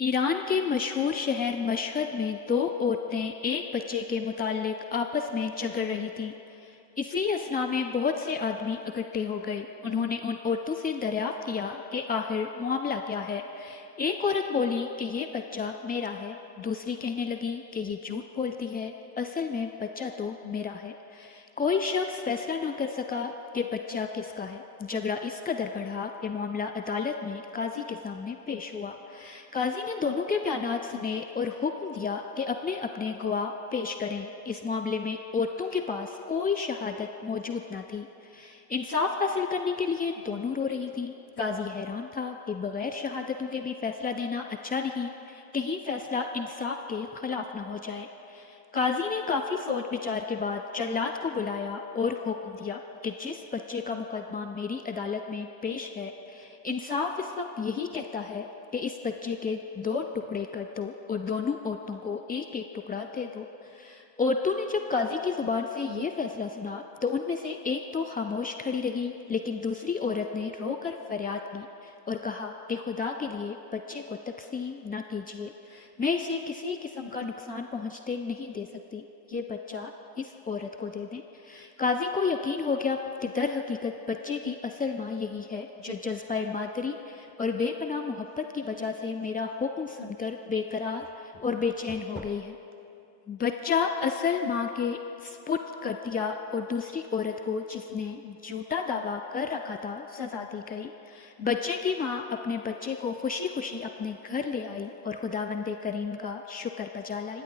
ایران کے مشہور شہر مشہد میں دو عورتیں ایک بچے کے متعلق آپس میں جھگڑ رہی تھیں۔ اسی اثنا میں بہت سے آدمی اکٹھے ہو گئے۔ انہوں نے ان عورتوں سے دریافت کیا کہ آخر معاملہ کیا ہے۔ ایک عورت بولی کہ یہ بچہ میرا ہے، دوسری کہنے لگی کہ یہ جھوٹ بولتی ہے، اصل میں بچہ تو میرا ہے۔ کوئی شخص فیصلہ نہ کر سکا کہ بچہ کس کا ہے۔ جھگڑا اس قدر بڑھا کہ معاملہ عدالت میں قاضی کے سامنے پیش ہوا۔ قاضی نے دونوں کے بیانات سنے اور حکم دیا کہ اپنے اپنے گواہ پیش کریں۔ اس معاملے میں عورتوں کے پاس کوئی شہادت موجود نہ تھی۔ انصاف حاصل کرنے کے لیے دونوں رو رہی تھیں۔ قاضی حیران تھا کہ بغیر شہادتوں کے بھی فیصلہ دینا اچھا نہیں، کہیں فیصلہ انصاف کے خلاف نہ ہو جائے۔ قاضی نے کافی سوچ بچار کے بعد جلاد کو بلایا اور حکم دیا کہ جس بچے کا مقدمہ میری عدالت میں پیش ہے، انصاف اس وقت یہی کہتا ہے کہ اس بچے کے دو ٹکڑے کر دو اور دونوں عورتوں کو ایک ایک ٹکڑا دے دو۔ عورتوں نے جب قاضی کی زبان سے یہ فیصلہ سنا تو ان میں سے ایک تو خاموش کھڑی رہی، لیکن دوسری عورت نے رو کر فریاد کی اور کہا کہ خدا کے لیے بچے کو تقسیم نہ کیجیے، میں اسے کسی قسم کا نقصان پہنچتے نہیں دے سکتی، یہ بچہ اس عورت کو دے دیں۔ قاضی کو یقین ہو گیا کہ در حقیقت بچے کی اصل ماں یہی ہے جو جذبہ مادری اور بے پناہ محبت کی وجہ سے میرا حکم سن کر بے قرار اور بے چین ہو گئی ہے۔ بچہ اصل ماں کے سپرد کر دیا اور دوسری عورت کو جس نے جھوٹا دعویٰ کر رکھا تھا سزا دی گئی۔ بچے کی ماں اپنے بچے کو خوشی خوشی اپنے گھر لے آئی اور خداوند کریم کا شکر بجا لائی۔